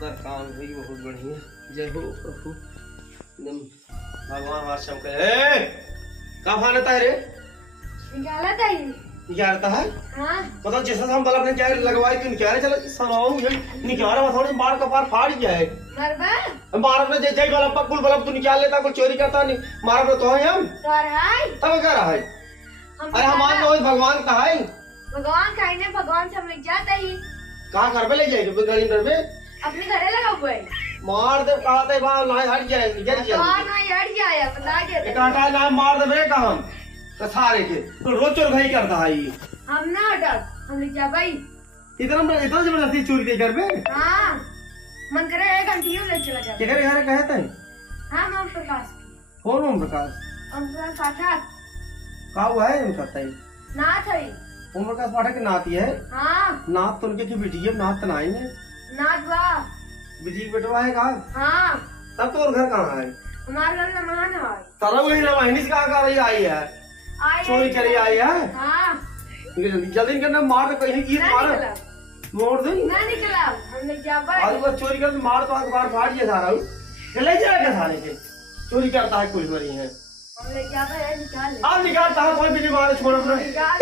सुंदर काम हुई, बहुत बढ़िया। जय हो प्रभु, एकदम भगवान हमार शंकर। कहाँ भानता है रे? निकाला था ही। निकालता है? हाँ। मतलब जैसा हम बल्ब ने क्या लगवाई तू निकाले चला सनाओ मुझे निकाला मैं थोड़ी मार कपार फाड़ गया है। मरबा? मार अपने जय बल्ब पर कुल बल्ब तू निकाल लेता, कोई चोरी करता नहीं। मार अपने तो है हम। कर हाय। तब क्या रहा है? अरे हमारे रोज भगवान कहा है? भगवान कहीं ने भगवान से हम लेके जाता ही। कहाँ घर पे ले जाएंगे? गाड़ी में अपने घरे लगा हुआ है। मार दे कहा था वहाँ लाए हट जाएंगे जल्दी जल्दी। भगवान वहाँ हट जाया बता के। एक आटा ना मार दे बे कहाँ तो सारे के तो रोज चोर भाई करता है ये। हम ना हटा हम लेके जा भाई। इतना जबरदस्ती चोरी के घर पे? हाँ मन करे एक घंटे ले चला जा। केकरे घर कहते हैं? हाँ ओम प्रकाश। कौन ओम प्रकाश? ओम प्रकाश पाठक। का हुआ है हम करता है? नाथ है। ओम प्रकाश पाठक की नाती है? हाँ। नात तो उनके की बेटी है, नात तो नहीं है। नाथ वाह। बेटी की बेटवा है कहाँ? हाँ। तब तो और घर कहाँ है? हमारे घर में महान है। तारा वही ना महीनी से कहाँ कर रही आई है? चोरी करी आई है? हाँ। जल्दी करना मार दे कहीं की मार मोड़ दे ना निकला हमने क्या भाई। आज वो चोरी कर मार तो अखबार फाड़ दिया सारा ले जाएगा सारे के चोरी करता है कुछ बड़ी है हमने क्या भाई निकाल ले। अब निकालता है कोई भी नहीं मारे छोड़ अपना निकाल